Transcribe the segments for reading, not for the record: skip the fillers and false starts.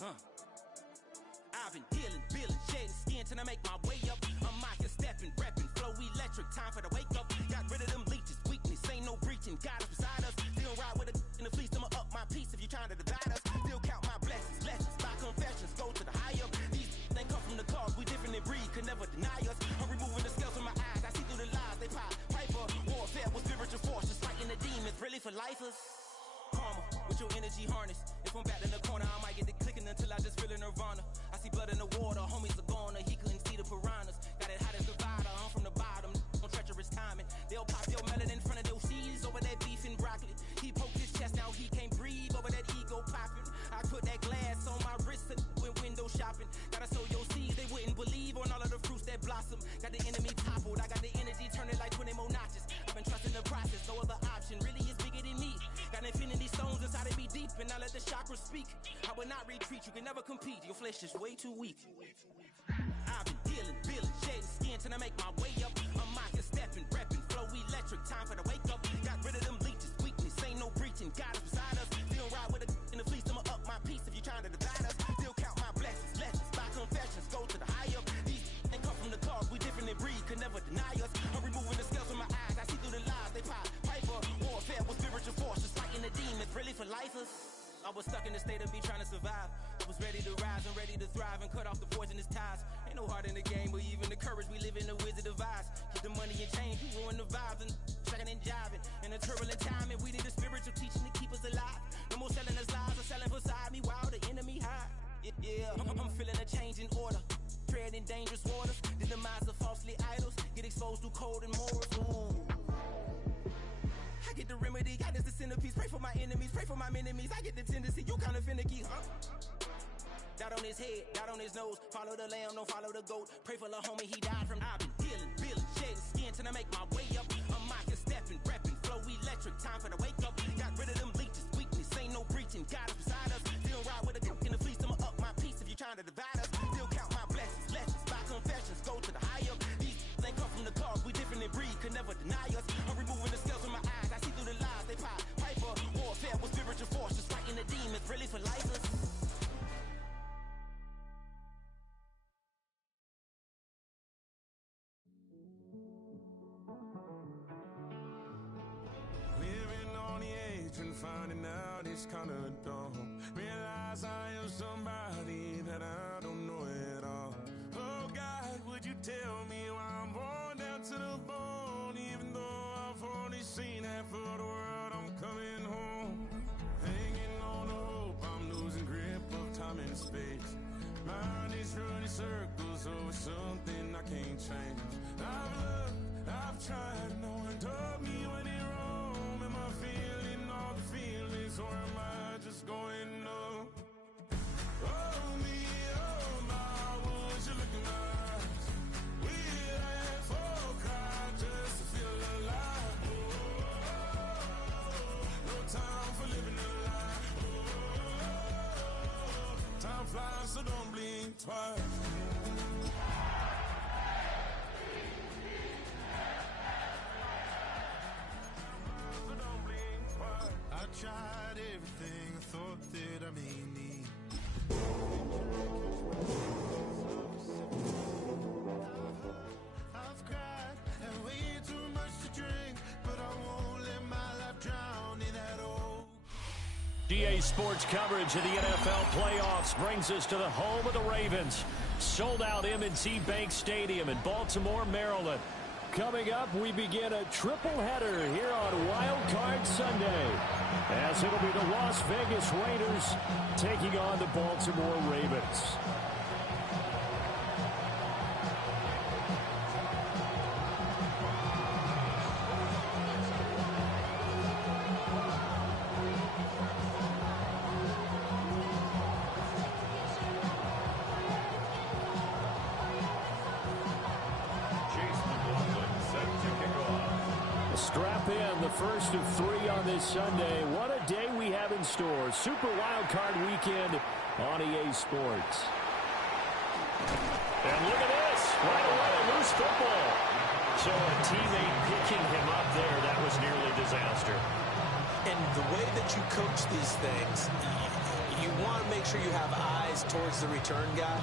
I've been healing, feeling, shedding skin till I make my way up. I'm mocking, stepping, repping, flow electric, time for the wake up. Got rid of them leeches, weakness, ain't no breaching. God is beside us, still ride with a in the fleece. I'ma up my piece if you trying to divide us. Still count my blessings, lessons, by confessions, go to the high up. These they come from the cause, we different in breed, could never deny us. I'm removing the scales from my eyes, I see through the lies, they pop. Piper, warfare with spiritual force, just fighting the demons, really for lifers. Karma, with your energy harness. If I'm back in the corner, I might get it clicking until I just feel a nirvana. I see blood in the water, homies are goner. He couldn't see the piranhas. Got it hot as divider, I'm from the bottom. On treacherous timing. They'll pop your melon in front of those seeds over that beef and broccoli. He poked his chest, now he can't breathe over that ego popping. I put that glass on my wrist and went window shopping. Gotta sow your seeds, they wouldn't believe on all of the fruits that blossom. Got the enemy toppled, I got the energy turning like 20 more notches. I've been trusting the process, no other option really is bigger than me. Got infinity stones inside of me deep, and I let the chakras speak. I will not retreat, you can never compete. Your flesh is way too weak. I've been healing, feeling, shedding skin till I make my way up. I'm mocking, stepping, repping, flow electric, time for the wake up. Got rid of them leeches, weakness, ain't no breaching. God is beside us, still ride with a in the fleece. I'ma up my piece if you trying to divide us. Still count my blessings, lessons, by confessions, go to the high up. These they come from the cause, we different in breed, could never deny us. I'm removing the scales from my eyes, I see through the lies, they pop. Piper, warfare with spiritual force, just fighting the demons, really for lifers. I was stuck in the state of me trying to survive. I was ready to rise and ready to thrive and cut off the poisonous ties. Ain't no heart in the game, but even the courage we live in the wizard of Oz. Get the money and change, you ruin the vibes and tracking and jiving. In a turbulent time, and we need a spiritual teaching to keep us alive. No more selling us lies or selling beside me while the enemy hide. Yeah, I'm feeling a change in order. Treading dangerous waters, the demise of falsely idols. Get exposed through code and morals. Ooh. I get the remedy, God is the centerpiece. Pray for my enemies, pray for my enemies. I get the tendency, you kinda finicky, huh? Dot on his head, dot on his nose. Follow the lamb, don't follow the goat. Pray for the homie, he died from. I've been healing, feeling, shedding skin till I make my way up. I'm mocking, stepping, repping, flow electric, time for the wake up. Got rid of them leeches, weakness, ain't no breaching. God is beside us, still ride with a cook in the fleece. I'ma up my piece if you trying to divide us. Still count my blessings, lessons, by confessions, go to the high up. These they come from the cause, we different in breed, could never deny us. I'm removing the scales from my eyes, I see through the lies, they pop. Piper, warfare with spiritual force, just fighting the demons, really for lifers. Living on the edge and finding out it's kinda dumb. Realize I am somebody that I don't know at all. Oh God, would you tell me why I'm worn down to the bone? Even though I've only seen half of the world, I'm coming home. Hanging on to hope, I'm losing grip of time and space. Mind is running circles over something I can't change. I've looked, I've tried, no one told me when it wrong. Am I feeling all the feelings, or am I just going numb? Oh me, oh my, would you look in my eyes? We had full cry just to feel alive. No time for living a lie. Time flies, so don't blink twice. I tried everything I thought that I may need. I've cried and way too much to drink, but I won't let my life drown in that old. GA Sports coverage of the NFL playoffs brings us to the home of the Ravens. Sold out M&T Bank Stadium in Baltimore, Maryland. Coming up, we begin a triple header here on Wild Card Sunday, as it'll be the Las Vegas Raiders taking on the Baltimore Ravens. Strap in, the first of three on this Sunday. What a day we have in store. Super Wild Card Weekend on EA Sports. And look at this. Right away, a loose football. So a teammate picking him up there, that was nearly disaster. And the way that you coach these things, you want to make sure you have eyes eyes towards the return guy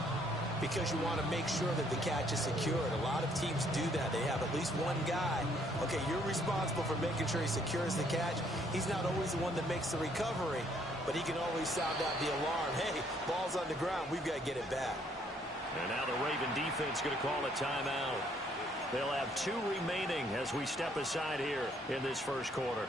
because you want to make sure that the catch is secured. A lot of teams do that. They have at least one guy. Okay, you're responsible for making sure he secures the catch. He's not always the one that makes the recovery, but he can always sound out the alarm. Hey, ball's on the ground. We've got to get it back. And now the Raven defense going to call a timeout. They'll have 2 remaining as we step aside here in this first quarter.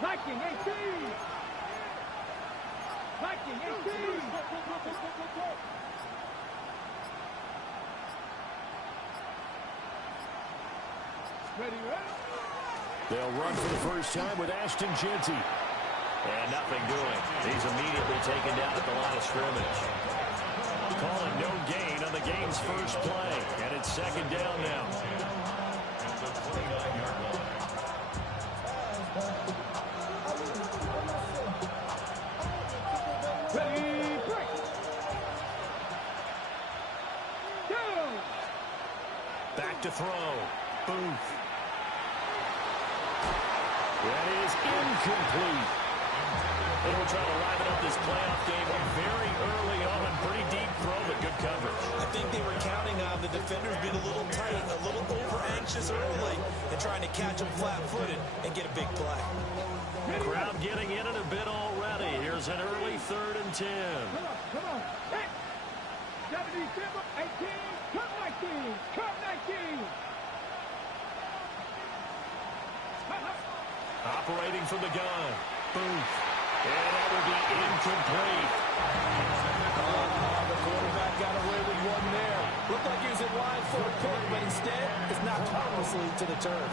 Viking 18! Viking 18! Ready, They'll run for the first time with Ashton Jeanty. And nothing doing. He's immediately taken down at the line of scrimmage. Call it no gain on the game's first play. And it's second down now. Back to throw. Booth. That is incomplete. And we'll try to liven up this playoff game very early on. Pretty deep throw, but good coverage. I think they were counting on the defenders being a little tight, a little over-anxious early, and trying to catch them flat-footed and get a big play. Crowd getting in it a bit already. Here's an early 3rd and 10. Come on. Hey! 17, 18, come 19, come 19. Operating from the gun. Booth. And that will be incomplete. The quarterback got away with one there. Looked like he was in line for a pick, but instead it's knocked harmlessly to the turf.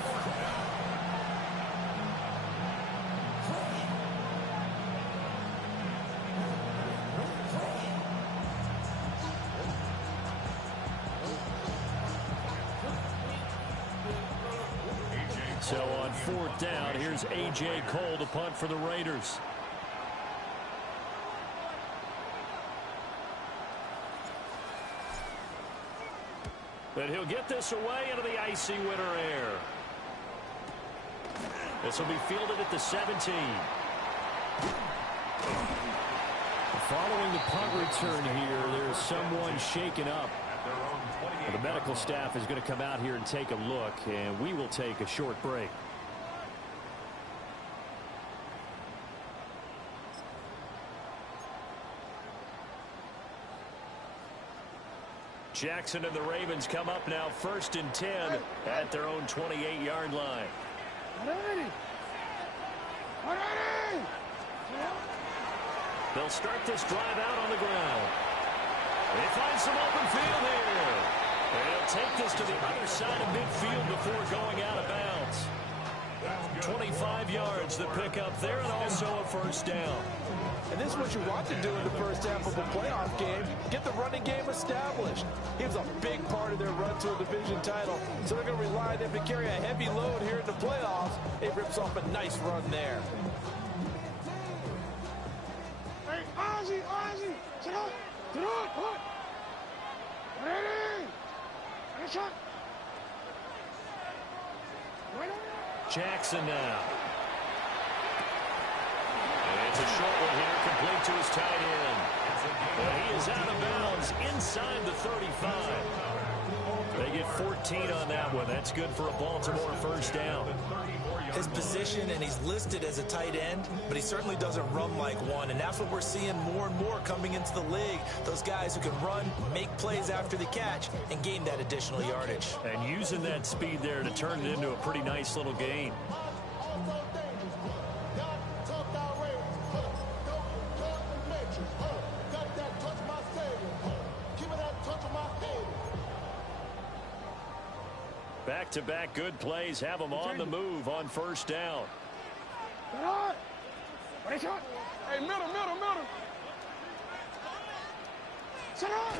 So on 4th down, here's A.J. Cole to punt for the Raiders. But he'll get this away into the icy winter air. This will be fielded at the 17. Following the punt return here, there's someone shaken up. The medical staff is going to come out here and take a look, and we will take a short break. Jackson and the Ravens come up now 1st and 10 at their own 28-yard line. They'll start this drive out on the ground. They find some open field here. And he'll take this to the other side of midfield before going out of bounds. 25 yards the pick up there, and also a first down. And this is what you want to do in the first half of a playoff game. Get the running game established. He was a big part of their run to a division title. So they're going to rely on him to carry a heavy load here in the playoffs. It rips off a nice run there. Hey, Ozzy, sit up, put. Ready? Shot. Jackson now. And it's a short one here, complete to his tight end. And he is out of bounds inside the 35. They get 14 on that one. That's good for a Baltimore first down. His position, and he's listed as a tight end, but he certainly doesn't run like one, and that's what we're seeing more and more coming into the league. Those guys who can run, make plays after the catch, and gain that additional yardage. And using that speed there to turn it into a pretty nice little gain. Back-to-back good plays have them on the move on first down. Ready, shot. Hey, middle, middle, middle. Set up.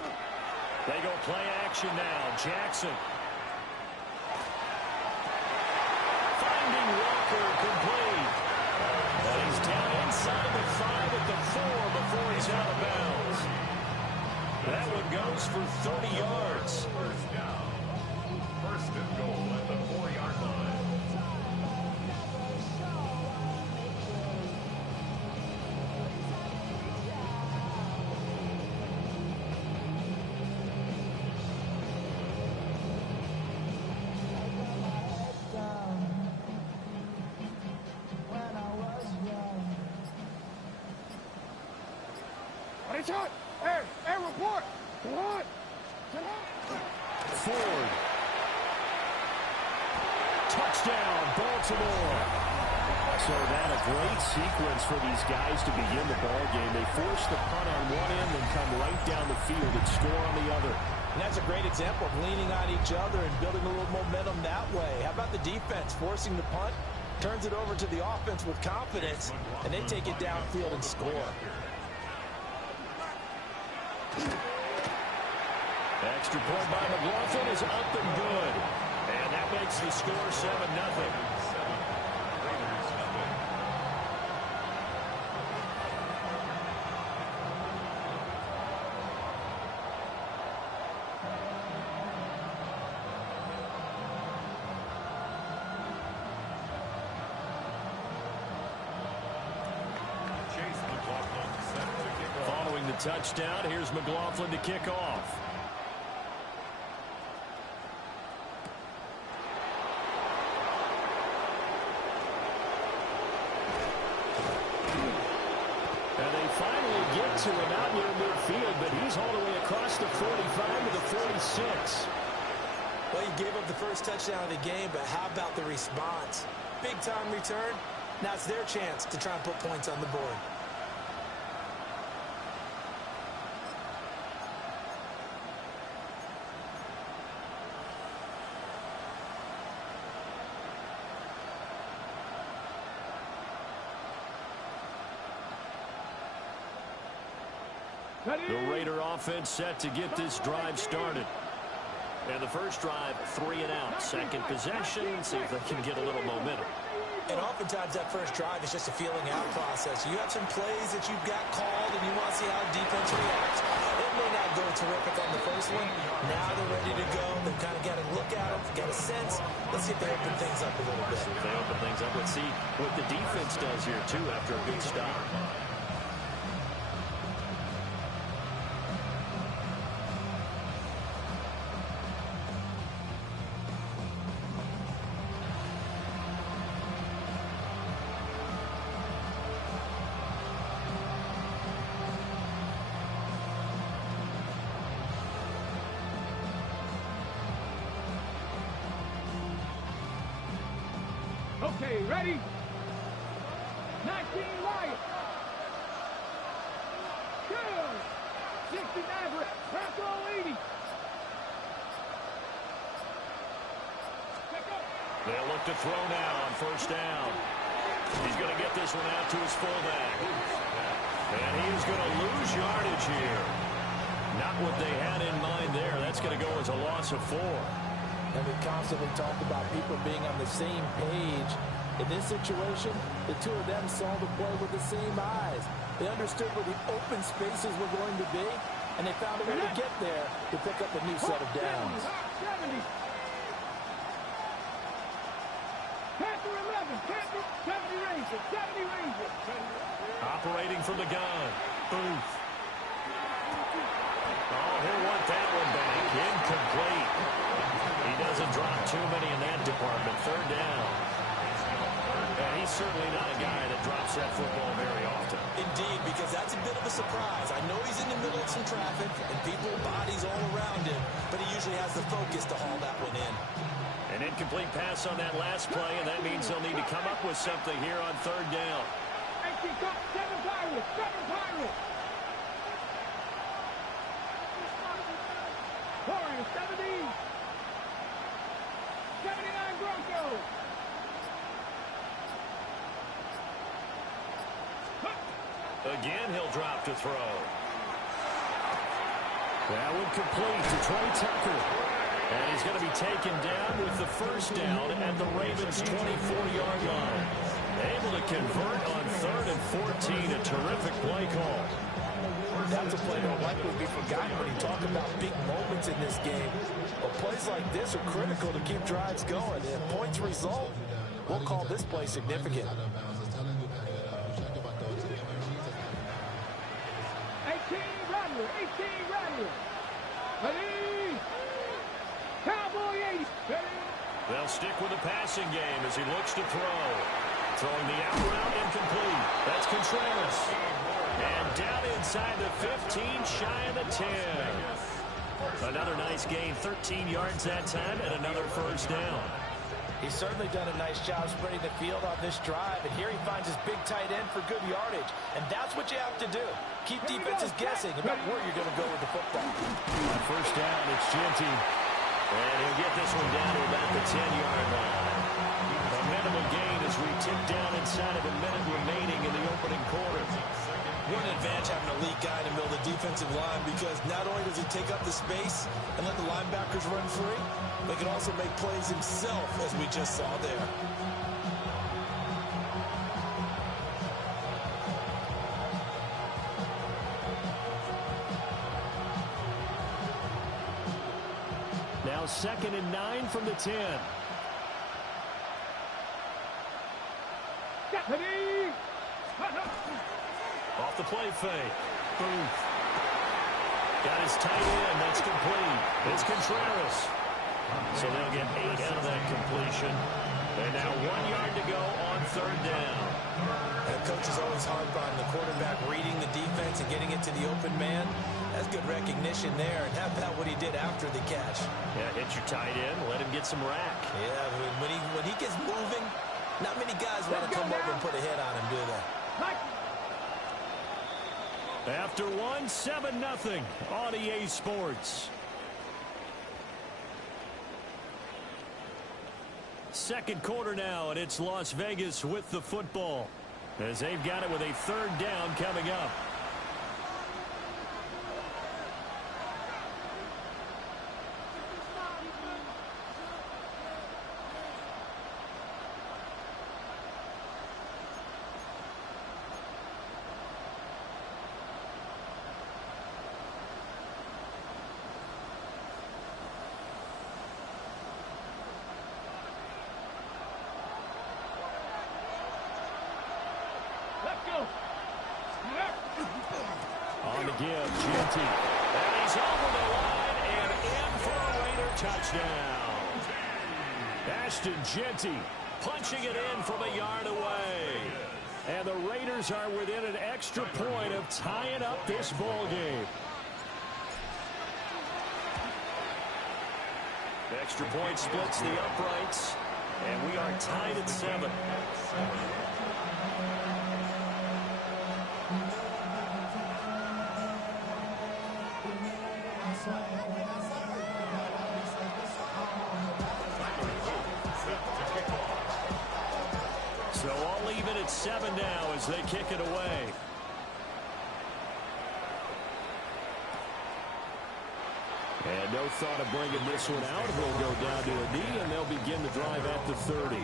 They go play action now. Jackson. Finding Walker complete. And he's down inside the 5 at the 4 before he's out of bounds. That one goes for 30 yards. First down. First and goal at the 4-yard line. Ready, shot. Hey, report. What? Ford. Touchdown, Baltimore. So that a great sequence for these guys to begin the ball game. They force the punt on one end and come right down the field and score on the other. And that's a great example of leaning on each other and building a little momentum that way. How about the defense forcing the punt, turns it over to the offense with confidence, and they take it downfield and score. Extra point by McLaughlin is up and good. And that makes the score 7-0. Following the touchdown, here's McLaughlin to kick off. To him out near midfield, but he's all the way across the 45 to the 46. Well, he gave up the first touchdown of the game, but how about the response? Big time return. Now it's their chance to try and put points on the board. The Raider offense set to get this drive started. And the first drive, 3 and out. Second possession, see if they can get a little momentum. And oftentimes that first drive is just a feeling out process. You have some plays that you've got called and you want to see how defense reacts. It may not go terrific on the first one. Now they're ready to go. They've kind of got to look at it, got a sense. Let's see if they open things up a little bit. If they open things up, let's see what the defense does here, too, after a good stop. Okay, ready? 19 Lions. Good. 69 press all 80. They'll look to throw now on first down. He's going to get this one out to his fullback. And he is going to lose yardage here. Not what they had in mind there. That's going to go as a loss of 4. And we constantly talk about people being on the same page. In this situation, the two of them saw the play with the same eyes. They understood where the open spaces were going to be, and they found a way to get there to pick up a new set of downs. 70. Panther 11. Panther 70 Rangers. 70 Rangers. Operating from the gun. Booth. Oh, he'll want that one back. Incomplete. He doesn't drop too many in that department. Third down. And he's certainly not a guy that drops that football very often. Indeed, because that's a bit of a surprise. I know he's in the middle of some traffic and people, bodies all around him, but he usually has the focus to haul that one in. An incomplete pass on that last play, and that means they'll need to come up with something here on third down. 7 Pirates. 7 Pirates. Warriors 70. 79 Broncos. Again, he'll drop to throw. That would complete to Trey Tucker. And he's going to be taken down with the first down at the Ravens' 24-yard line. Able to convert on 3rd and 14. A terrific play call. That's a play that likely will be forgotten when you talk about big moments in this game. But plays like this are critical to keep drives going. And if points result, we'll call this play significant. 18 Rattler. Ready. Cowboy 80. Ready. They'll stick with the passing game as he looks to throw. Throwing the out route incomplete. That's Contreras. And down inside the 15, shy of the 10. Another nice gain, 13 yards that time, and another first down. He's certainly done a nice job spreading the field on this drive, and here he finds his big tight end for good yardage. And that's what you have to do. Keep defenses guessing about where you're going to go with the football. On first down, it's Jeanty. And he'll get this one down to about the 10-yard line. A minimum gain as we tick down inside of a minute remaining in the opening quarter. What an advantage having an elite guy in the middle of the defensive line, because not only does he take up the space and let the linebackers run free, but he can also make plays himself, as we just saw there. Now 2nd and 9 from the 10. Ready. Off the play fake. Booth. Got his tight end. That's complete. It's Contreras. So they'll get 8 out of that completion. And now 1 yard to go on 3rd down. That coach is always hard on the quarterback reading the defense and getting it to the open man. That's good recognition there. And how about what he did after the catch? Yeah, hit your tight end. Let him get some rack. Yeah, when he gets moving, not many guys want to come over and put a hit on him, do they? After 7-0 on EA Sports. Second quarter now, and it's Las Vegas with the football, as they've got it with a 3rd down coming up. On the give, Jeanty. And he's over the line and in for a Raider touchdown. Ashton Jeanty punching it in from a yard away. And the Raiders are within an extra point of tying up this ball game. Extra point splits the uprights, and we are tied at 7. So I'll leave it at 7 now as they kick it away. And no thought of bringing this one out. He'll go down to a knee, and they'll begin the drive at the 30.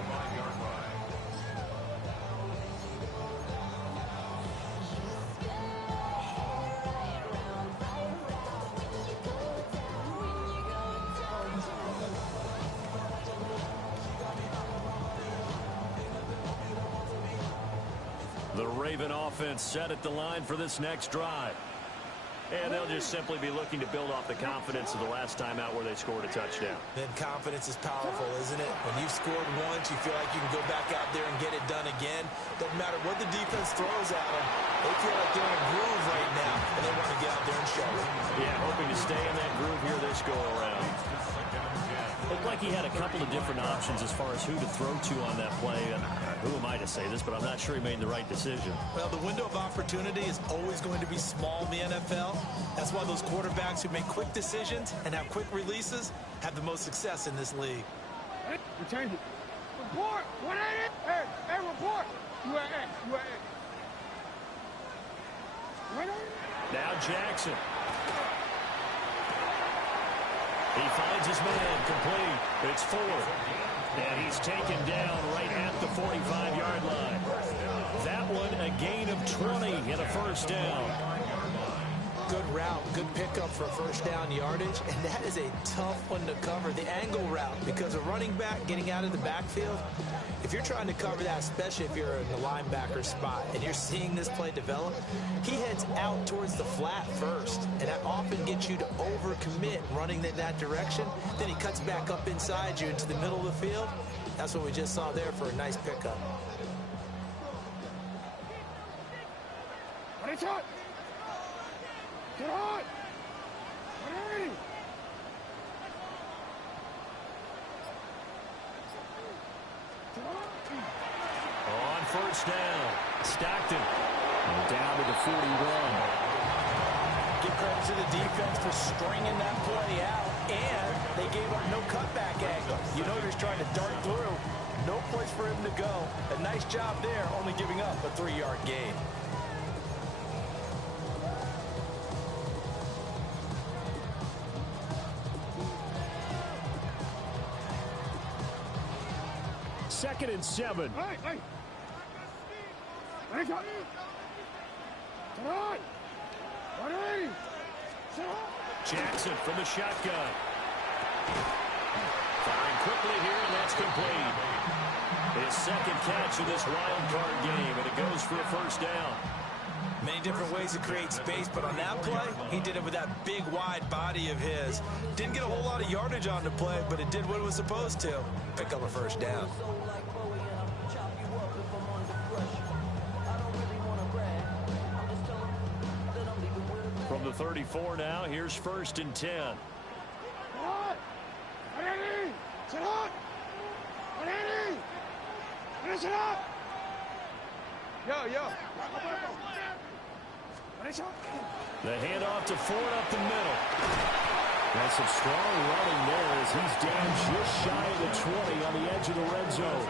The Raven offense set at the line for this next drive. And they'll just simply be looking to build off the confidence of the last time out where they scored a touchdown. Then confidence is powerful, isn't it? When you've scored once, you feel like you can go back out there and get it done again. Doesn't matter what the defense throws at them. They feel like they're in a groove right now, and they want to get out there and show it. Yeah, hoping to stay in that groove here this go-around. Looked like he had a couple of different options as far as who to throw to on that play. And who am I to say this, but I'm not sure he made the right decision. Well, the window of opportunity is always going to be small in the NFL. That's why those quarterbacks who make quick decisions and have quick releases have the most success in this league. Return it. Report. What ain't it? Hey, report. You are X. Jackson. He finds his man, complete. It's 4. And he's taken down right at the 45-yard line. That one a gain of 20 and a first down. Good route, good pickup for first down yardage, and that is a tough one to cover, the angle route, because a running back getting out of the backfield, if you're trying to cover that, especially if you're in the linebacker spot and you're seeing this play develop, he heads out towards the flat first, and that often gets you to overcommit running in that direction. Then he cuts back up inside you into the middle of the field. That's what we just saw there for a nice pickup. Get on! Ready! On first down, Stockton. And down to the 41. Give credit to the defense for stringing that play out, and they gave up no cutback angle. You know he's trying to dart through. No place for him to go. A nice job there, only giving up a 3-yard gain. Second and 7. Hey! Ready, go! Get on! Ready! Jackson from the shotgun. Firing quickly here, and that's complete. His second catch of this wild card game, and it goes for a first down. Many different ways to create space, but on that play, he did it with that big, wide body of his. Didn't get a whole lot of yardage on the play, but it did what it was supposed to. Pick up a first down. From the 34 now, here's first and 10. Ready! Sit up! Ready! Finish it up! Yo! The handoff to Ford up the middle. That's some strong running there as he's down just shy of the 20 on the edge of the red zone.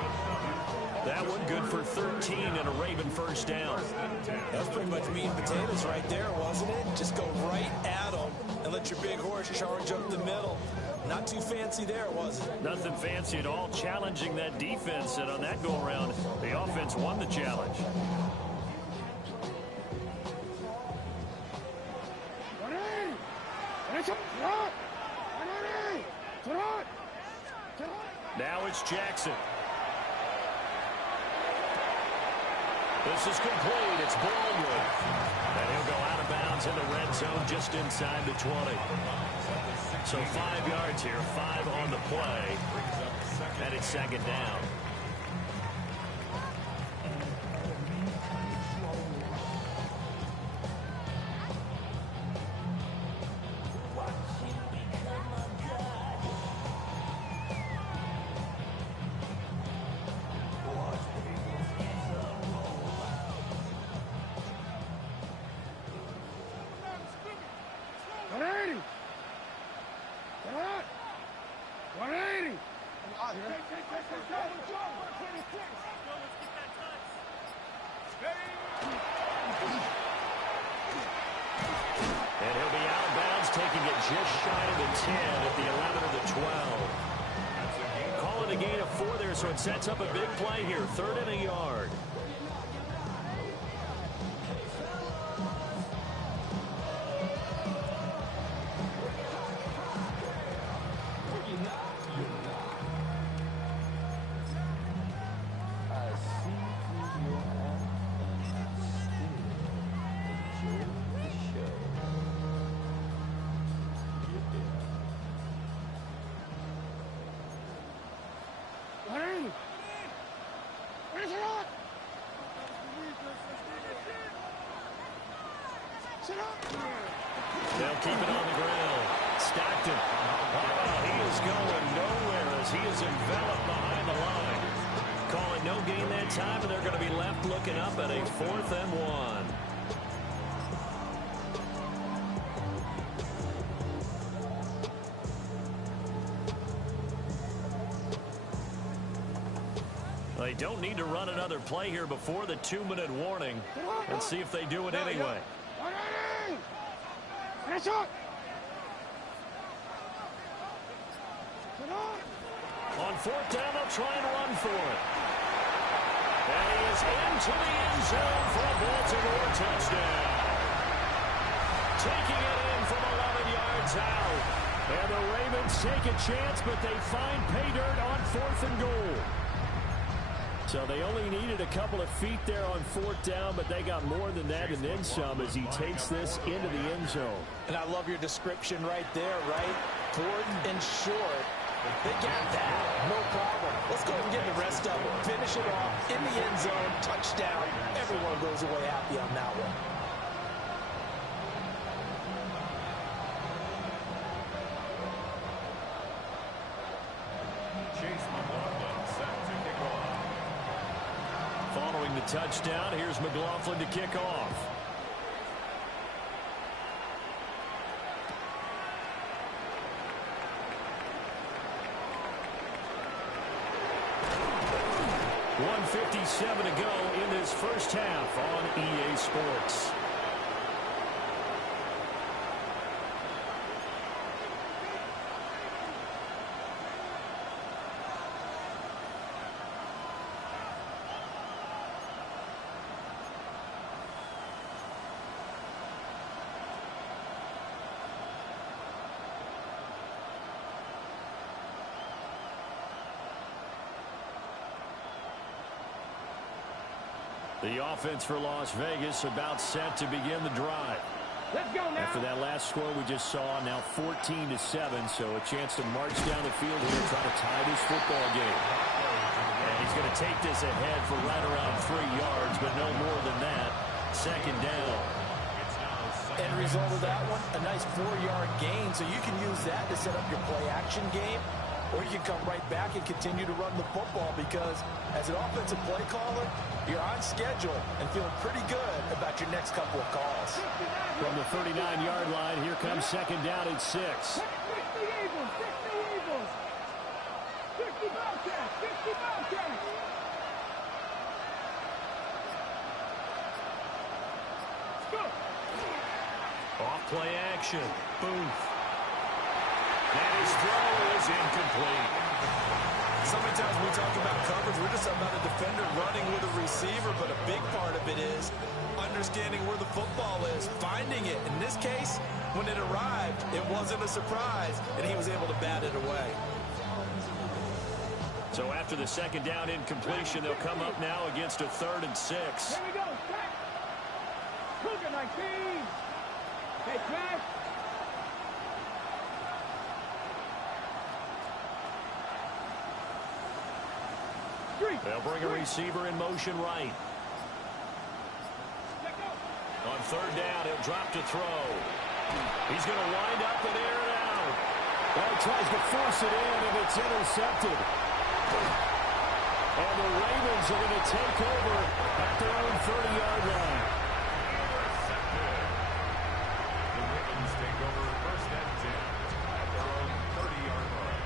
That one good for 13 and a Raven first down. That's pretty much meat and potatoes right there, wasn't it? Just go right at them and let your big horse charge up the middle. Not too fancy there, was it? Nothing fancy at all, challenging that defense, and on that go-around, the offense won the challenge. Now it's Jackson. This is complete. It's Baldwin. And he'll go out of bounds in the red zone just inside the 20. So 5 yards here, 5 on the play. And it's second down. Taking it just shy of the 10 at the 11 or the 12. Call it a gain of 4 there, so it sets up a big play here. 3rd and a yard. They'll keep it on the ground. Stockton. Oh, he is going nowhere as he is enveloped behind the line. Calling no gain that time, and they're going to be left looking up at a 4th and 1. They don't need to run another play here before the 2-minute warning. And see if they do it anyway. On fourth down, they'll try and run for it. And he is into the end zone for a Baltimore touchdown. Taking it in from 11 yards out. And the Ravens take a chance, but they find pay dirt on 4th and goal. So they only needed a couple of feet there on fourth down, but they got more than that and then some as he takes this into the end zone. And I love your description right there, right? Fourth and short. They got that. No problem. Let's go ahead and get the rest of it. Finish it off in the end zone. Touchdown. Everyone goes away happy on that one. Chase McLaughlin set to kick off. Following the touchdown, here's McLaughlin to kick off. .157 to go in this first half on EA Sports. The offense for Las Vegas about set to begin the drive. Let's go now. After that last score we just saw, now 14-7, so a chance to march down the field here and try to tie this football game. And he's going to take this ahead for right around 3 yards, but no more than that. Second down. End result of that one, a nice 4-yard gain, so you can use that to set up your play-action game. Or you can come right back and continue to run the football because as an offensive play caller, you're on schedule and feeling pretty good about your next couple of calls. From the 39-yard line, here comes second down at 6. 50 Eagles, 50 Eagles. 50 Bobcats, 50 Bobcats. Go. Off play action. Booth. And his throw is incomplete. So many times when we talk about coverage, we're just about a defender running with a receiver, but a big part of it is understanding where the football is, finding it. In this case, when it arrived, it wasn't a surprise, and he was able to bat it away. So after the second down incompletion, they'll come up now against a 3rd and 6. Here we go. Cougar 19. Hey, Trash. They'll bring a receiver in motion right. On 3rd down, he'll drop to throw. He's going to wind up and air it out. Well, he tries to force it in, and it's intercepted. And the Ravens are going to take over at their own 30-yard line. The Ravens take over 1st and 10 at their own 30-yard line.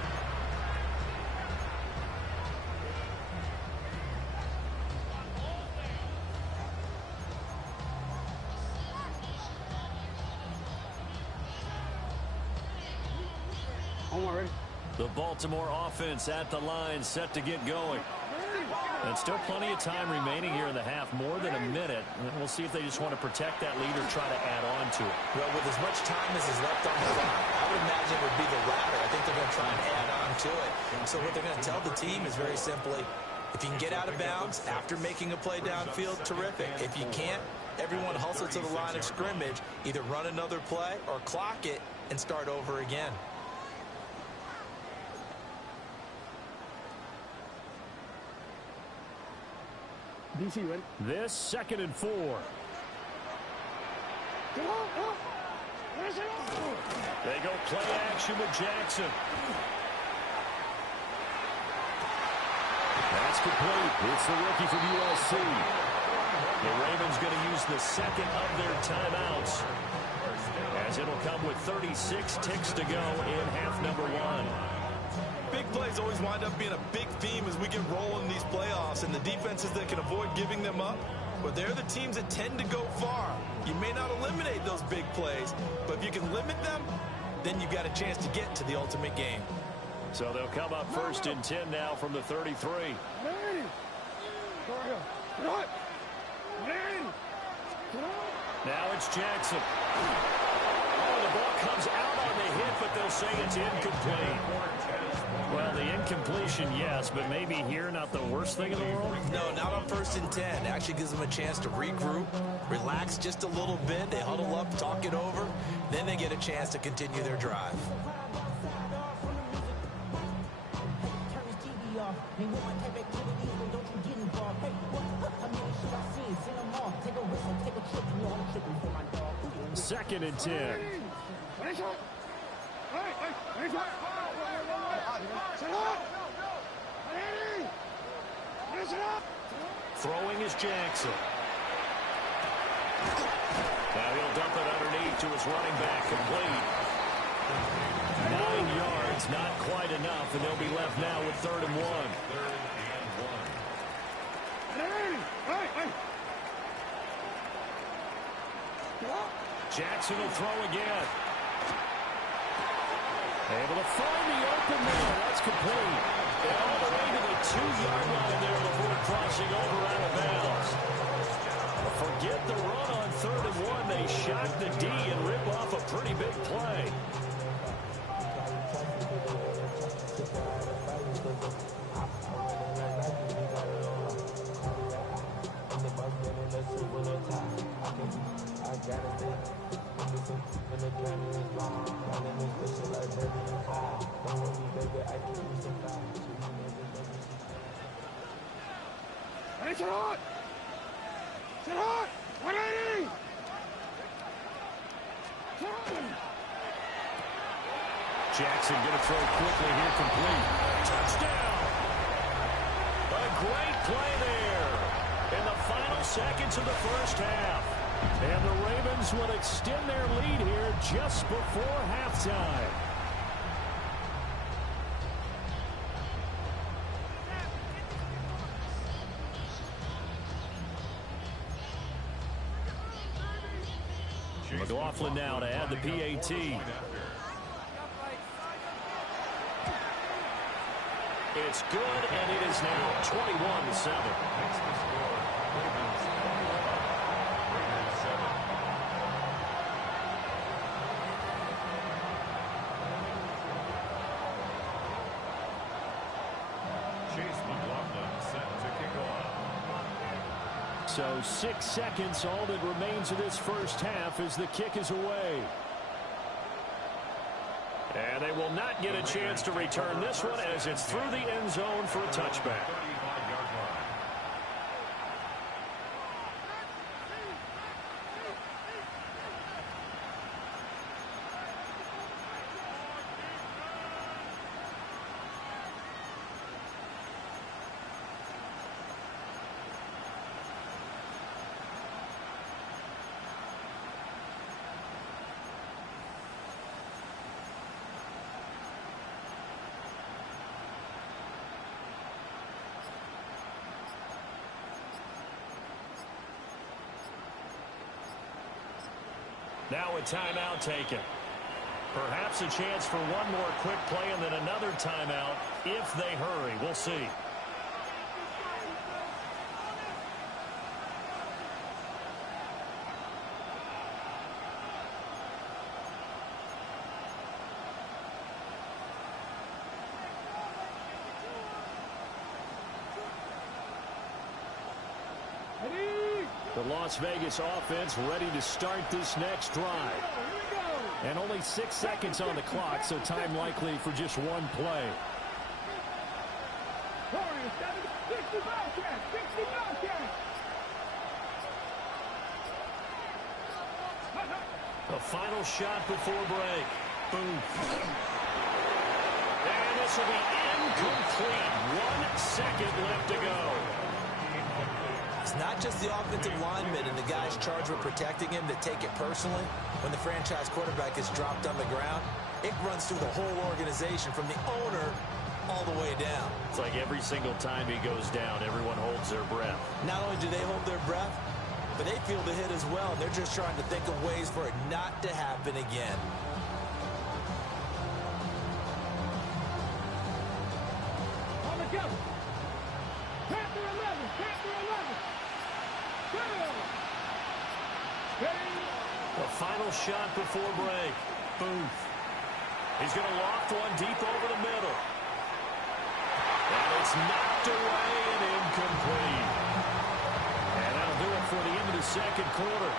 The Baltimore offense at the line, set to get going. And still plenty of time remaining here in the half, more than a minute. And we'll see if they just want to protect that lead or try to add on to it. Well, with as much time as is left on the clock, I would imagine it would be the latter. I think they're going to try and add on to it. So what they're going to tell the team is very simply, if you can get out of bounds after making a play downfield, terrific. If you can't, everyone hustle to the line of scrimmage, either run another play or clock it and start over again. DC, ready? This 2nd and 4. They go play action with Jackson. That's complete. It's the rookie from USC. The Ravens going to use the 2nd of their timeouts, as it'll come with 36 ticks to go in half number 1. Big plays always wind up being a big theme as we get rolling in these playoffs, and the defenses that can avoid giving them up Well, they're the teams that tend to go far. You may not eliminate those big plays, but if you can limit them, then you've got a chance to get to the ultimate game. So they'll come up 1st and 10 now from the 33. Now it's Jackson. Oh, the ball comes out on the hit, but they'll say it's incomplete. Well, the incompletion, yes, but maybe here not the worst thing in the world? No, not on 1st and 10. Actually gives them a chance to regroup, relax just a little bit. They huddle up, talk it over. Then they get a chance to continue their drive. Second and 10. Throwing is Jackson. Now he'll dump it underneath to his running back, complete. 9 yards, not quite enough, and they'll be left now with 3rd and 1. Jackson will throw again. Able to find the open man. That's complete. And all the way to the 2-yard line there before crossing over out of bounds. Forget the run on 3rd and 1. They shock the D and rip off a pretty big play. Jackson going to throw quickly here, complete. Touchdown! A great play there in the final seconds of the first half. And the Ravens will extend their lead here just before halftime. McLaughlin now to add the PAT. It's good, and it is now 21-7. So 6 seconds, all that remains of this first half as the kick is away. And they will not get a chance to return this one as it's through the end zone for a touchback. Now a timeout taken. Perhaps a chance for one more quick play and then another timeout if they hurry. We'll see. The Las Vegas offense ready to start this next drive. And only 6 seconds on the clock, so time likely for just one play. The final shot before break. Boom. And this will be incomplete. 1 second left to go. It's not just the offensive linemen and the guys charged with protecting him that take it personally. When the franchise quarterback is dropped on the ground, it runs through the whole organization from the owner all the way down. It's like every single time he goes down, everyone holds their breath. Not only do they hold their breath, but they feel the hit as well. They're just trying to think of ways for it not to happen again. On the go. Panther 11. Panther 11. The final shot before break. Booth. He's going to loft one deep over the middle. And it's knocked away and incomplete. And that'll do it for the end of the second quarter.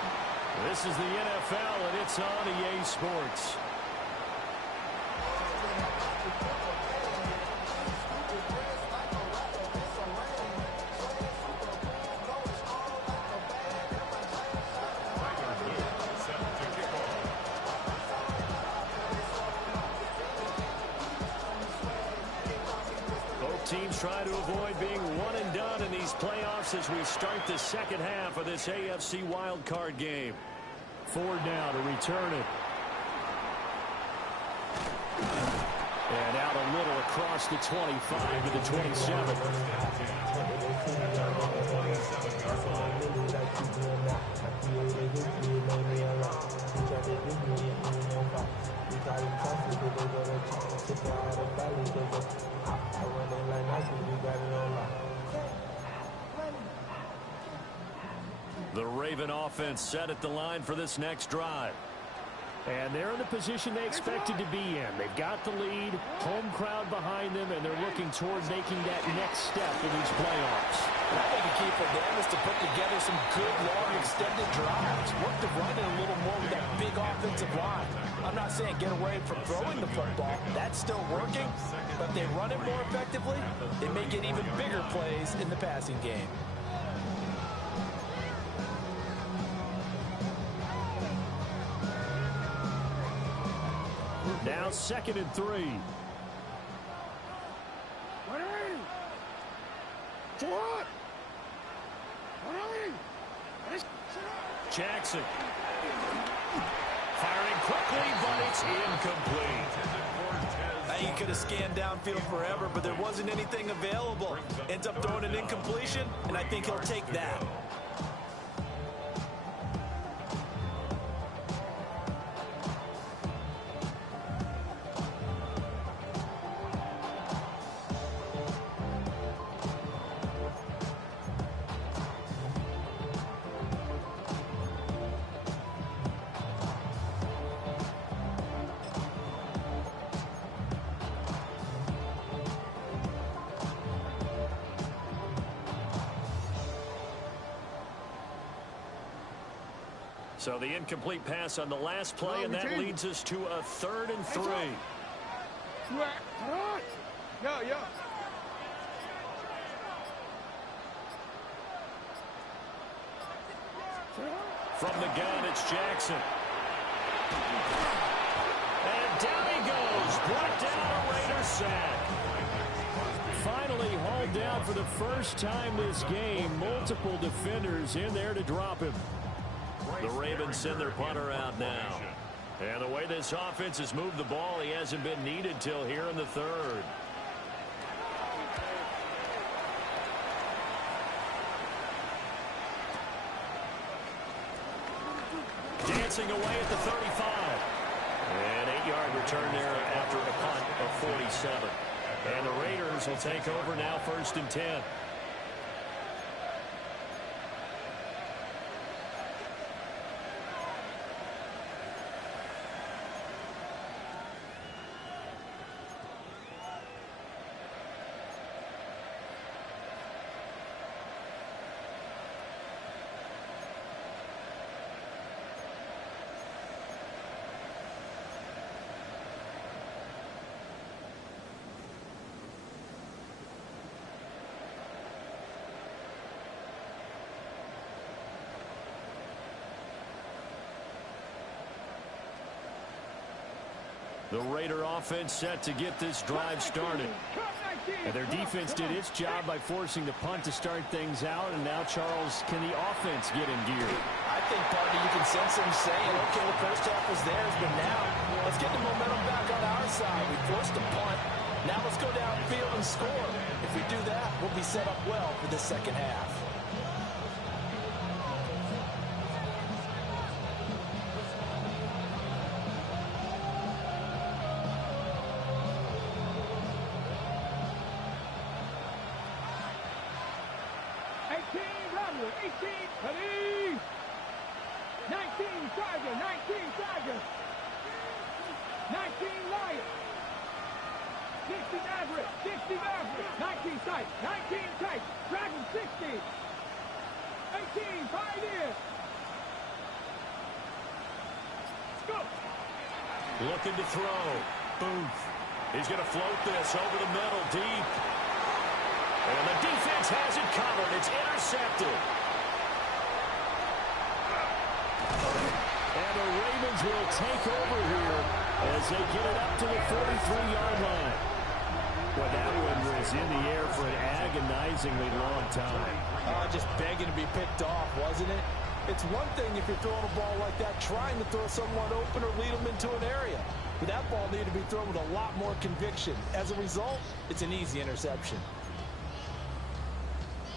This is the NFL, and it's on EA Sports. Teams try to avoid being one and done in these playoffs as we start the second half of this AFC wildcard game. Ford now to return it. And out a little across the 25 to the 27. The Raven offense set at the line for this next drive. And they're in the position they expected to be in. They've got the lead, home crowd behind them, and they're looking toward making that next step in these playoffs. I think the key for them is to put together some good, long, extended drives. Work the run in a little more with that big offensive line. I'm not saying get away from throwing the football. That's still working. But if they run it more effectively, they may get even bigger plays in the passing game. Now 2nd and 3. Jackson. Firing quickly, but it's incomplete. He could have scanned downfield forever, but there wasn't anything available. Ends up throwing an incompletion, and I think he'll take that. So the incomplete pass on the last play, and that leads us to a 3rd and 3. From the gun, it's Jackson. And down he goes. Brought down a Raider sack. Finally hauled down for the first time this game. Multiple defenders in there to drop him. The Ravens send their punter out now. And the way this offense has moved the ball, he hasn't been needed till here in the 3rd. Dancing away at the 35. An 8-yard return there after a punt of 47. And the Raiders will take over now 1st and 10. The Raider offense set to get this drive started. And their defense did its job by forcing the punt to start things out. And now, Charles, can the offense get in gear? I think, partner, you can sense them saying, okay, the first half was theirs, but now let's get the momentum back on our side. We forced a punt. Now let's go downfield and score. If we do that, we'll be set up well for the second half. Rattler, 18, Hadid. 19, Tiger, 19, Tiger. 19, Lion. 60, Maverick, 60, Maverick. 19, Sight, 19, Tight. Dragon, 60. 18, Pioneer. Go. Looking to throw. Booth. He's going to float this over the middle, deep. And the defense has it covered. It's intercepted. And the Ravens will take over here as they get it up to the 43-yard line. Well, that one was in the air for an agonizingly long time. Just begging to be picked off, wasn't it? It's one thing if you're throwing a ball like that, trying to throw someone open or lead them into an area. But that ball needed to be thrown with a lot more conviction. As a result, it's an easy interception.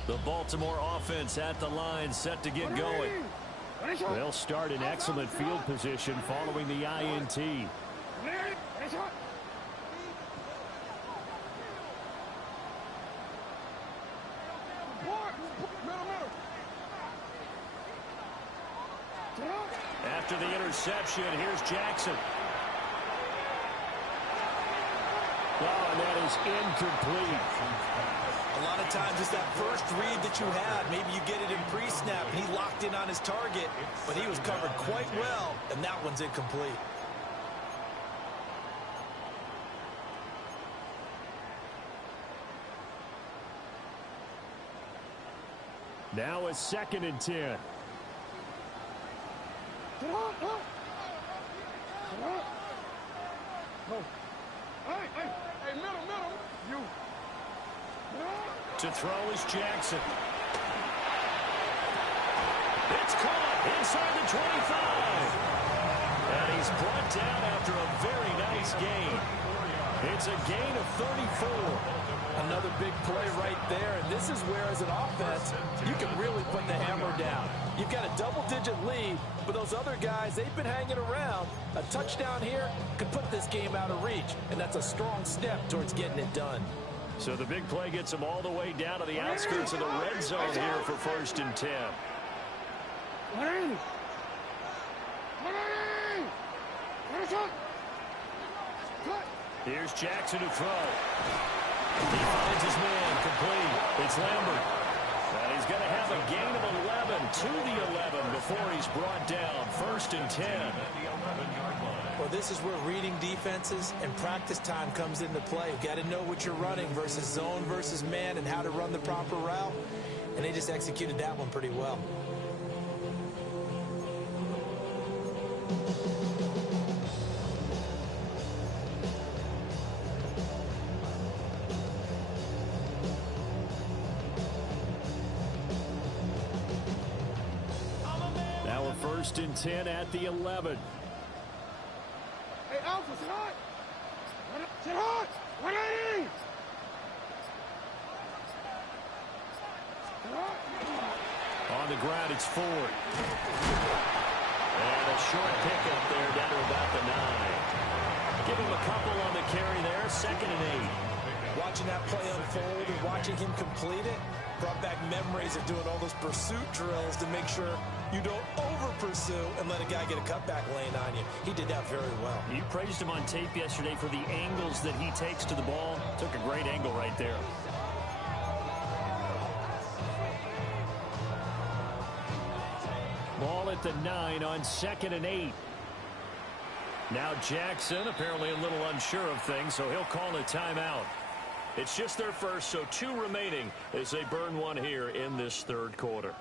The Baltimore offense at the line, set to get going. They'll start in excellent field position following the INT. After the interception, here's Jackson. Oh, and that is incomplete. A lot of times it's that first read that you have. Maybe you get it in pre-snap, and he locked in on his target, but he was covered quite well, and that one's incomplete. Now a 2nd and 10. Hey, middle, you. To throw is Jackson. It's caught inside the 25. And he's brought down after a very nice gain. It's a gain of 34. Another big play right there, and this is where, as an offense, you can really put the hammer down. You've got a double-digit lead, but those other guys, they've been hanging around. A touchdown here could put this game out of reach, and that's a strong step towards getting it done. So the big play gets them all the way down to the outskirts of the red zone here for 1st and 10. Here's Jackson to throw. He finds his man complete. It's Lambert. And he's going to have a gain of 11 to the 11 before he's brought down. 1st and 10. Well, this is where reading defenses and practice time comes into play. You've got to know what you're running versus zone versus man and how to run the proper route. And they just executed that one pretty well. Now a 1st and 10 at the 11. Hey, Alpha, sit hot! Sit hot! 180! On the ground, it's Ford. And a short pickup there down to about the 9. Give him a couple on the carry there, 2nd and 8. Watching that play unfold and watching him complete it brought back memories of doing all those pursuit drills to make sure you don't over-pursue and let a guy get a cutback lane on you. He did that very well. You praised him on tape yesterday for the angles that he takes to the ball. Took a great angle right there. Ball at the 9 on 2nd and 8. Now Jackson apparently a little unsure of things, so he'll call a timeout. It's just their first, so 2 remaining as they burn one here in this 3rd quarter.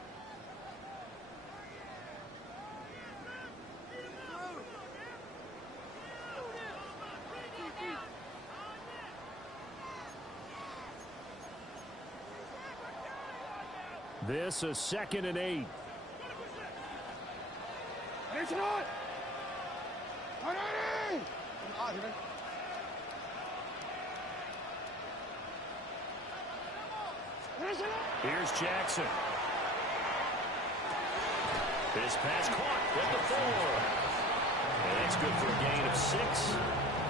This is 2nd and 8. It's not! 180! Here's Jackson. His pass caught at the 4. And that's good for a gain of 6.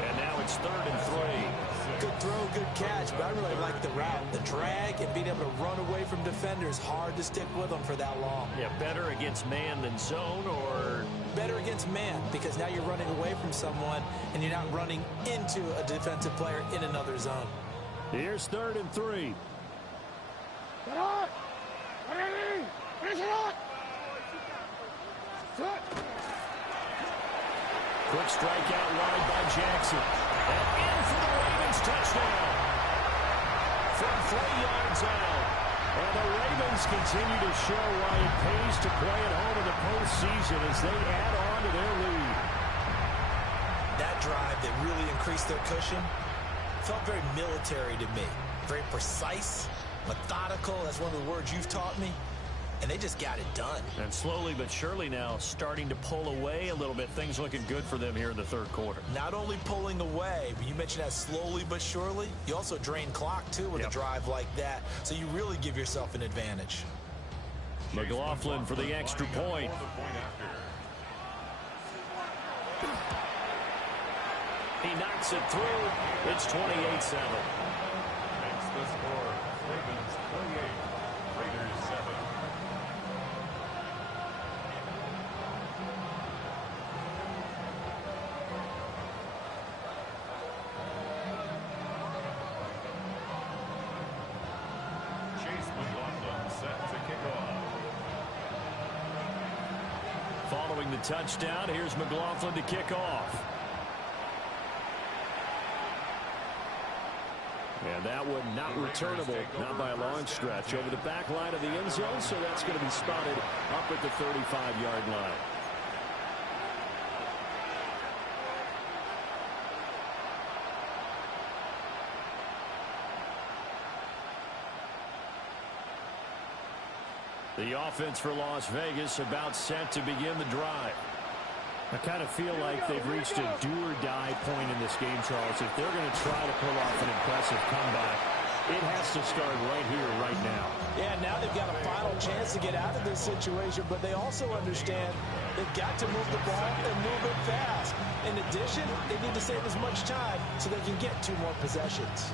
And now it's 3rd and 3. Good throw, good catch, but I really like the route. The drag and being able to run away from defenders, hard to stick with them for that long. Yeah, better against man than zone, or? Better against man, because now you're running away from someone and you're not running into a defensive player in another zone. Here's 3rd and 3. Quick strike out wide by Jackson. And in for the Ravens touchdown. From 3 yards out. And the Ravens continue to show why it pays to play at home in the postseason as they add on to their lead. That drive that really increased their cushion felt very military to me. Very precise, methodical. That's one of the words you've taught me. And they just got it done. And slowly but surely now starting to pull away a little bit. Things looking good for them here in the 3rd quarter. Not only pulling away, but you mentioned that slowly but surely. You also drain clock, too, with a drive like that. So you really give yourself an advantage. McLaughlin for the extra point. He knocks it through. It's 28-7. Makes the score. Ravens 28, Raiders 7. Chase McLaughlin set to kick off. Following the touchdown, here's McLaughlin to kick off. And that one not returnable, not by a long stretch, over the back line of the end zone, so that's going to be spotted up at the 35-yard line. The offense for Las Vegas about set to begin the drive. I kind of feel like they've reached a do-or-die point in this game, Charles. If they're going to try to pull off an impressive comeback, it has to start right here, right now. Yeah, now they've got a final chance to get out of this situation, but they also understand they've got to move the ball and move it fast. In addition, they need to save as much time so they can get 2 more possessions.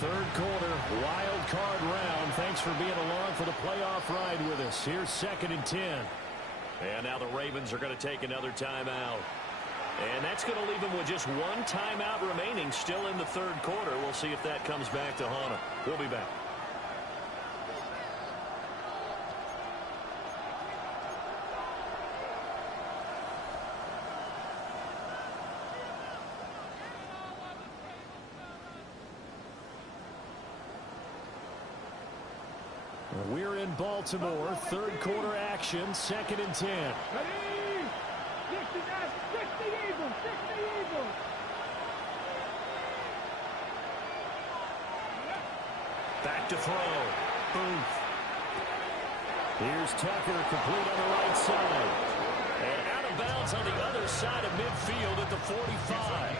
3rd quarter, wild card round. Thanks for being along for the playoff ride with us. Here's 2nd and 10. And now the Ravens are going to take another timeout. And that's going to leave them with just 1 timeout remaining still in the 3rd quarter. We'll see if that comes back to haunt them. We'll be back. We're in Baltimore, 3rd quarter action, 2nd and 10. Ready? 60 Eagles, 60 Eagles. Back to throw. Booth. Here's Tucker, complete on the right side. And out of bounds on the other side of midfield at the 45.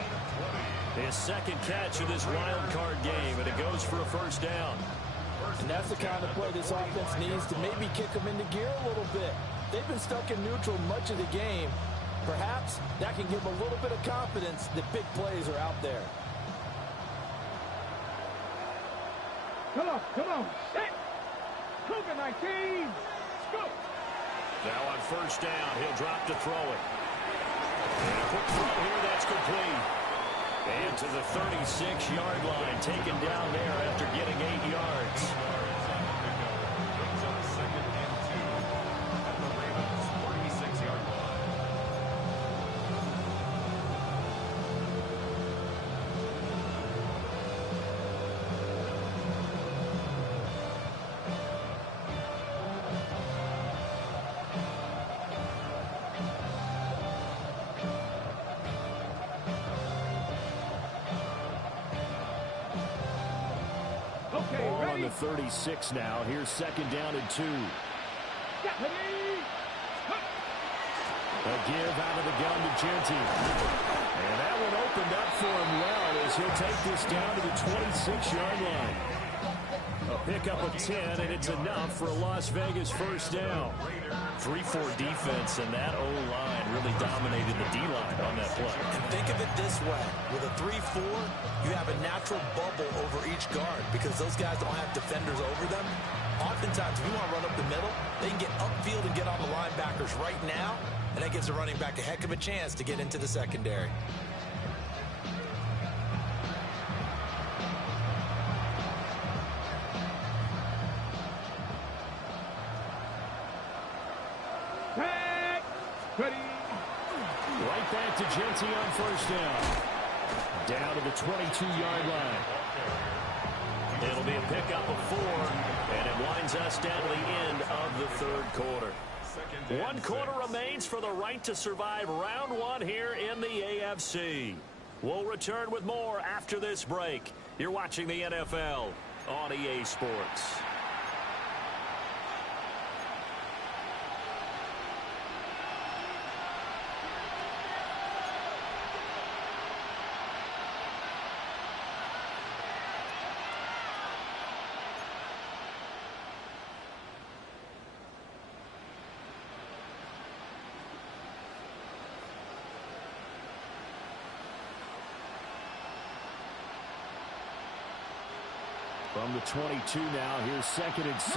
His 2nd catch of this wild card game, and it goes for a 1st down. And that's the kind of play this offense needs to maybe kick them into gear a little bit. They've been stuck in neutral much of the game. Perhaps that can give them a little bit of confidence that big plays are out there. Come on, set. Cougar 19. Go. Now on 1st down, he'll drop to throw it. And a quick throw here, that's complete. And to the 36-yard line, taken down there after getting 8 yards. Brings up 2nd and 2 at the Ravens 46-yard line. Ball on the 36 now. Here's 2nd down and 2. A give out of the gun to Genty. And that one opened up for him well as he'll take this down to the 26-yard line. Pickup of 10, and it's enough for a Las Vegas first down. 3-4 defense, and that O-line really dominated the D-line on that play. And think of it this way. With a 3-4, you have a natural bubble over each guard because those guys don't have defenders over them. Oftentimes, if you want to run up the middle, they can get upfield and get on the linebackers right now, and that gives the running back a heck of a chance to get into the secondary. Right back to Jeanty on first down. Down to the 22-yard line. It'll be a pickup of 4, and it winds us down to the end of the third quarter. 1 quarter remains for the right to survive round 1 here in the AFC. We'll return with more after this break. You're watching the NFL on EA Sports. From the 22 now, here's 2nd and 6.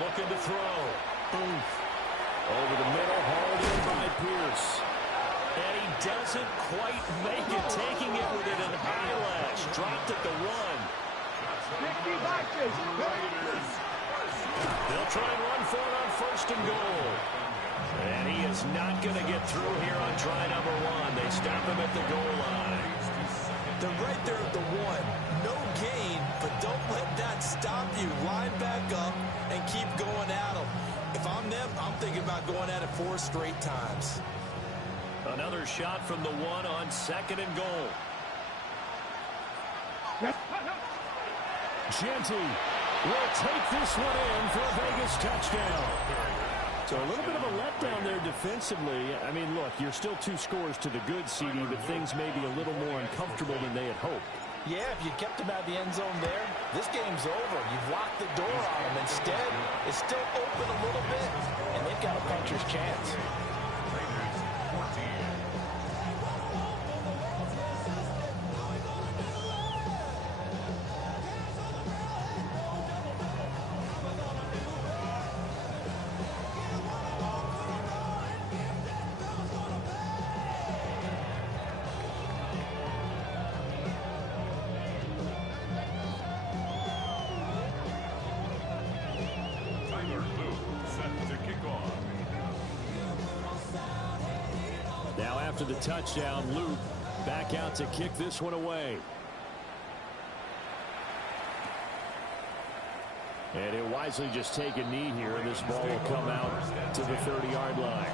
Looking to throw. Oof. Over the middle, hauled in by Pierce. And he doesn't quite make it, taking it with an eyelash. Dropped at the 1. They'll try and run for it on 1st and goal. And he is not going to get through here on try number 1. They stop him at the goal line. They're right there at the 1. No gain, but don't let that stop you. Line back up and keep going at them. If I'm them, I'm thinking about going at it 4 straight times. Another shot from the 1 on 2nd and goal. Jeanty will take this one in for a Vegas touchdown. So a little bit of a letdown there defensively. I mean, look, you're still 2 scores to the good, CD, but things may be a little more uncomfortable than they had hoped. Yeah, if you kept them out of the end zone there, this game's over. You've locked the door on them. Instead, it's still open a little bit, and they've got a puncher's chance. After the touchdown, Luke back out to kick this one away. And he'll wisely just take a knee here, and this ball will come out to the 30-yard line.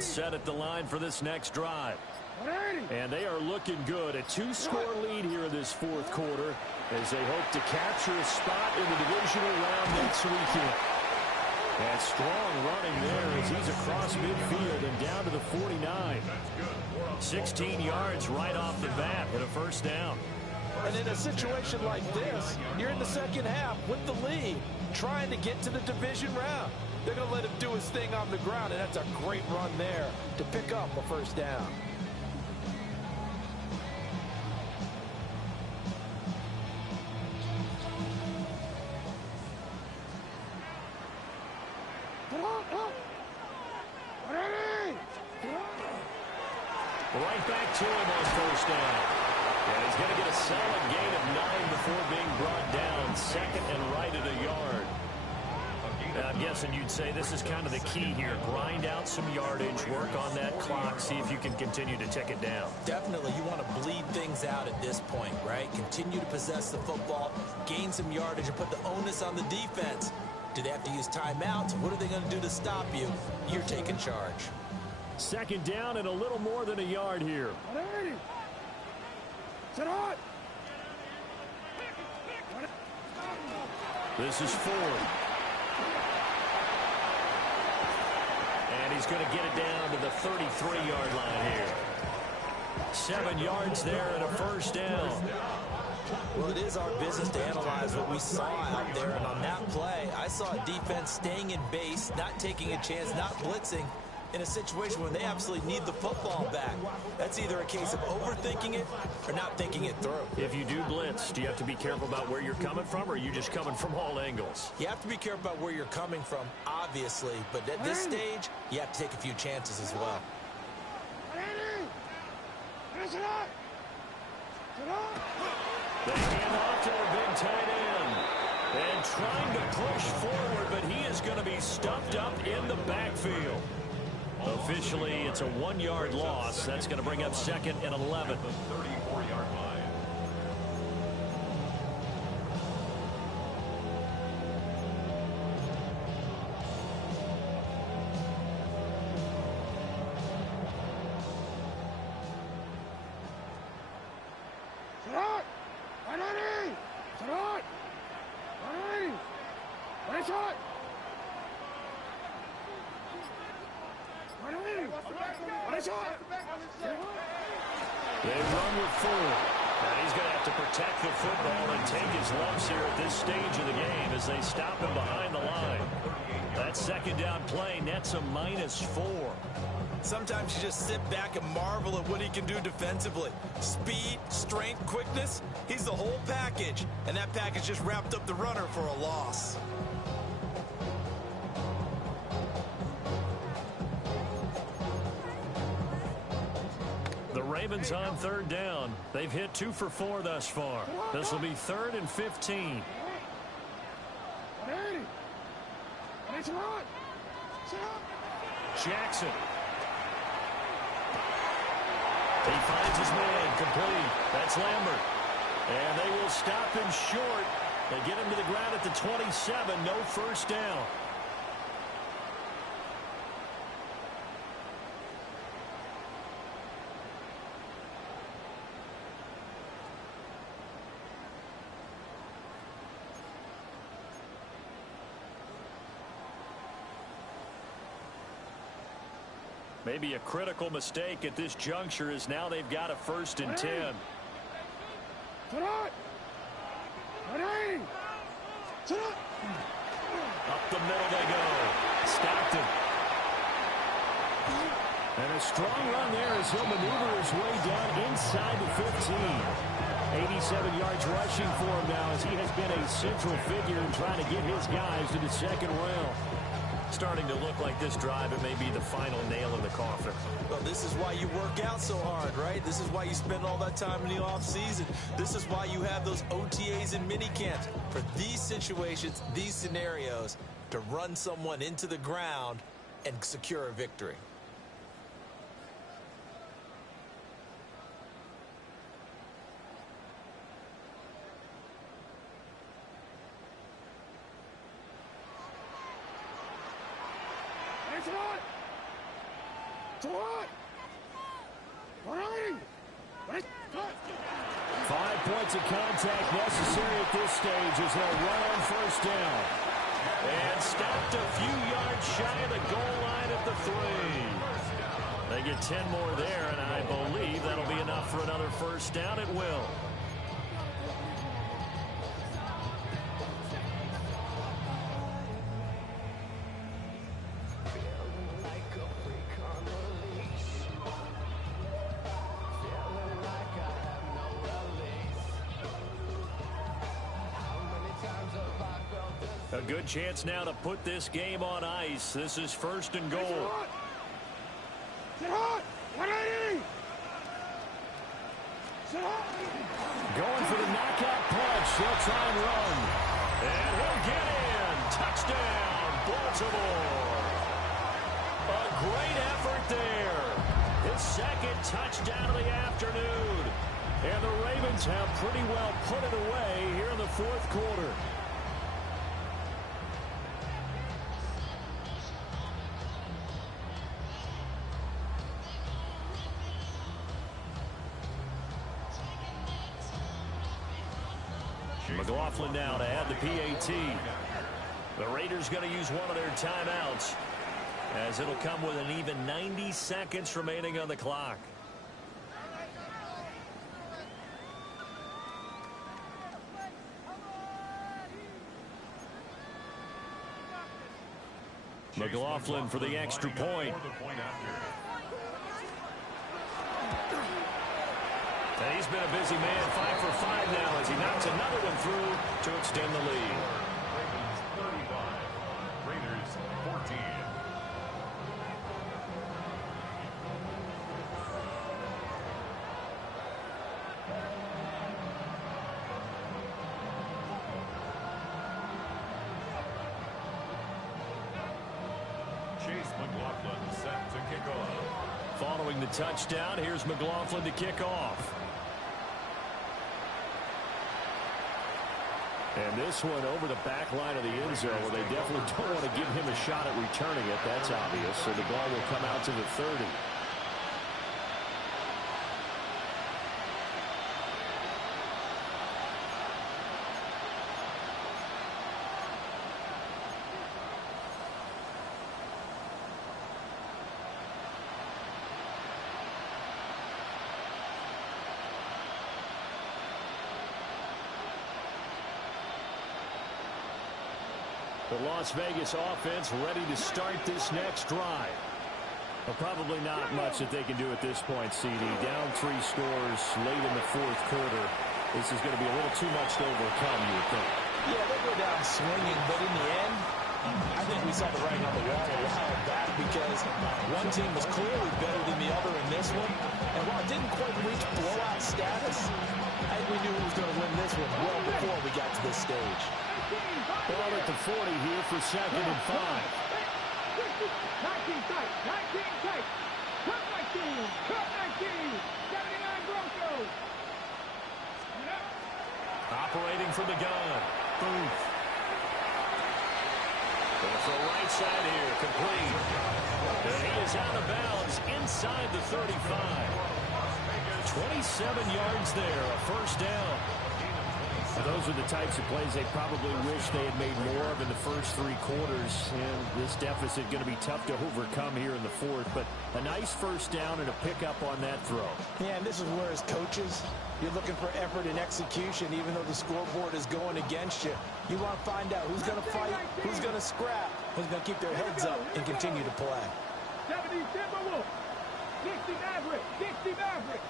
Set at the line for this next drive. And they are looking good. A 2-score lead here in this 4th quarter as they hope to capture a spot in the divisional round next weekend. And strong running there as he's across midfield and down to the 49. 16 yards right off the bat and a first down. And in a situation like this, you're in the second half with the lead, trying to get to the division round. They're going to let him do his thing on the ground, and that's a great run there to pick up a first down. Right back to him on first down. Yeah, he's going to get a solid say this is kind of the key here. Grind out some yardage, work on that clock, see if you can continue to tick it down. Definitely, you want to bleed things out at this point, right? Continue to possess the football, gain some yardage, and put the onus on the defense. Do they have to use timeouts? What are they going to do to stop you? You're taking charge. Second down and a little more than a yard here. This is Ford. And he's going to get it down to the 33-yard line here. 7 yards there and a first down. Well, it is our business to analyze what we saw out there. And on that play, I saw a defense staying in base, not taking a chance, not blitzing, in a situation when they absolutely need the football back. That's either a case of overthinking it or not thinking it through. If you do blitz, do you have to be careful about where you're coming from, or are you just coming from all angles? You have to be careful about where you're coming from, obviously. But at this stage, you have to take a few chances as well. They hand off to the big tight end. And trying to push forward, but he is going to be stuffed up in the backfield. Officially, it's a 1-yard loss. That's going to bring up second and 11. The 34-yard line. They run with Ford. And he's going to have to protect the football and take his lumps here at this stage of the game as they stop him behind the line. That second down play nets a -4. Sometimes you just sit back and marvel at what he can do defensively. Speed, strength, quickness, he's the whole package. And that package just wrapped up the runner for a loss. The Ravens on third down. They've hit 2 for 4 thus far. This will be 3rd and 15. Jackson. He finds his man complete. That's Lambert. And they will stop him short. They get him to the ground at the 27. No first down. Maybe a critical mistake at this juncture is now they've got a 1st and 10. Up the middle they go. Stopped him. And a strong run there as he'll maneuver his way down inside the 15. 87 yards rushing for him now as he has been a central figure in trying to get his guys to the second round. Starting to look like this drive, it may be the final nail in the coffin. Well, this is why you work out so hard, right? This is why you spend all that time in the offseason. This is why you have those OTAs and mini camps. For these situations, these scenarios, to run someone into the ground and secure a victory. Five points of contact necessary at this stage as they'll run on first down. And stopped a few yards shy of the goal line at the 3. They get 10 more there, and I believe that'll be enough for another first down. It will. A good chance now to put this game on ice. This is 1st and goal. Going for the knockout punch. He'll try and run. And he'll get in. Touchdown, Baltimore. A great effort there. His second touchdown of the afternoon. And the Ravens have pretty well put it away here in the fourth quarter. McLaughlin now to add the PAT. The Raiders going to use one of their timeouts, as it'll come with an even 90 seconds remaining on the clock. McLaughlin for the extra point. And he's been a busy man, 5 for 5 now as he knocks another one through to extend the lead. Ravens 35, Raiders 14. Chase McLaughlin set to kick off. Following the touchdown, here's McLaughlin to kick off. And this one over the back line of the end zone, where they definitely don't want to give him a shot at returning it. That's obvious. So the ball will come out to the 30. The Las Vegas offense ready to start this next drive. Well, probably not much that they can do at this point, CD. Down 3 scores late in the fourth quarter. This is going to be a little too much to overcome, you would think. Yeah, they go down swinging, but in the end, I think we saw the writing on the wall a while back, because one team was clearly better than the other in this one. And while it didn't quite reach blowout status, I think we knew who was going to win this one well before we got to this stage. Ball at the 40 here for 2nd and 5. 19 tight, 19 tight. Cut 19, cut 19. 79 Broncos. Operating from the gun. Booth. Going for a right side here, complete. And he is out of bounds inside the 35. 27 yards there, a first down. Those are the types of plays they probably wish they had made more of in the first 3 quarters. And this deficit going to be tough to overcome here in the fourth. But a nice first down and a pickup on that throw. Yeah, and this is where, as coaches, you're looking for effort and execution, even though the scoreboard is going against you. You want to find out who's going to fight, who's going to scrap, who's going to keep their heads up and continue to play. 70 Timberwolves. 60 Mavericks. 60 Mavericks.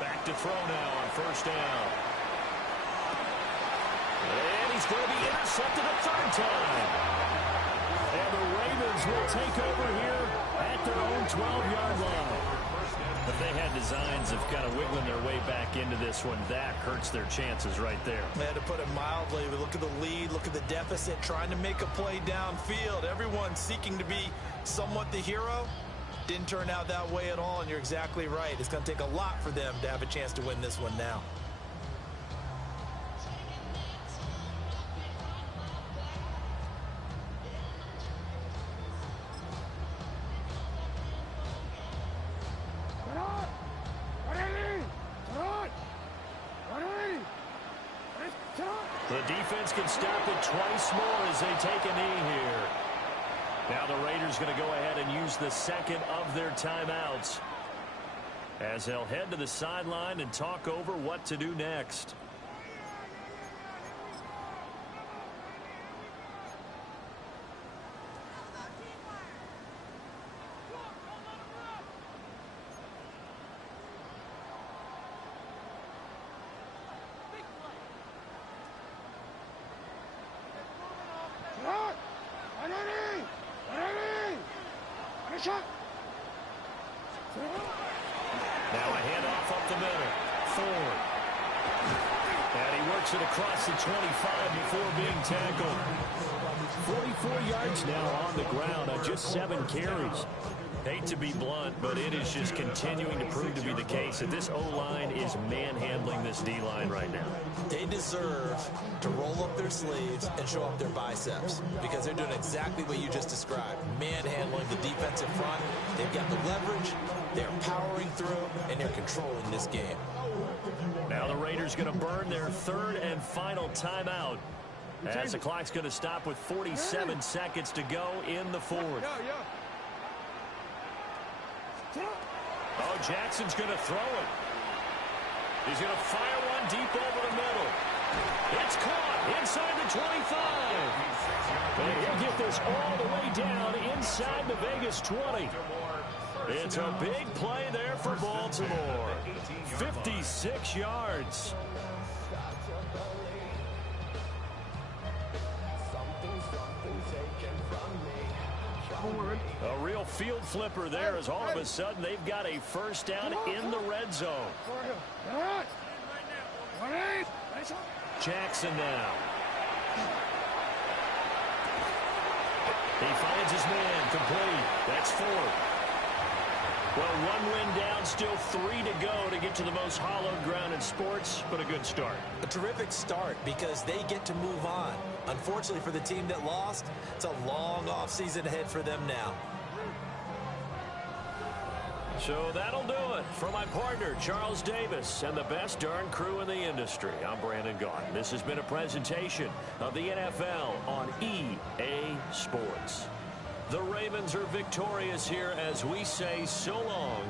Back to throw now on first down. And he's going to be intercepted a 3rd time. And the Ravens will take over here at their own 12-yard line. But they had designs of kind of wiggling their way back into this one. That hurts their chances right there. To put it mildly, we look at the lead, look at the deficit, trying to make a play downfield. Everyone seeking to be somewhat the hero. Didn't turn out that way at all, and you're exactly right. It's going to take a lot for them to have a chance to win this one now. The defense can stop it twice more as they take a knee here. Now the Raiders going to go ahead and use the second of their timeouts, as they'll head to the sideline and talk over what to do next. Now a handoff up the middle. Ford. And he works it across the 25 before being tackled. 44 yards now on the ground on just 7 carries. Hate to be blunt, but it is just continuing to prove to be the case that this O-line is manhandling this D-line right now. They deserve to roll up their sleeves and show up their biceps because they're doing exactly what you just described, manhandling the defensive front. They've got the leverage, they're powering through, and they're controlling this game. Now the Raiders going to burn their 3rd and final timeout as the clock's going to stop with 47 seconds to go in the 4th. Oh, Jackson's going to throw it. He's going to fire one deep over the middle. It's caught inside the 25. And he'll get this all the way down inside the Vegas 20. It's a big play there for Baltimore. 56 yards. A real field flipper there as all of a sudden they've got a first down in the red zone. Jackson now. He finds his man complete. That's 4. Well, 1 win down, still 3 to go to get to the most hallowed ground in sports, but a good start. A terrific start because they get to move on. Unfortunately for the team that lost, it's a long offseason ahead for them now. So that'll do it. For my partner, Charles Davis, and the best darn crew in the industry, I'm Brandon Gaudin. This has been a presentation of the NFL on EA Sports. The Ravens are victorious here as we say so long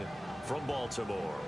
from Baltimore.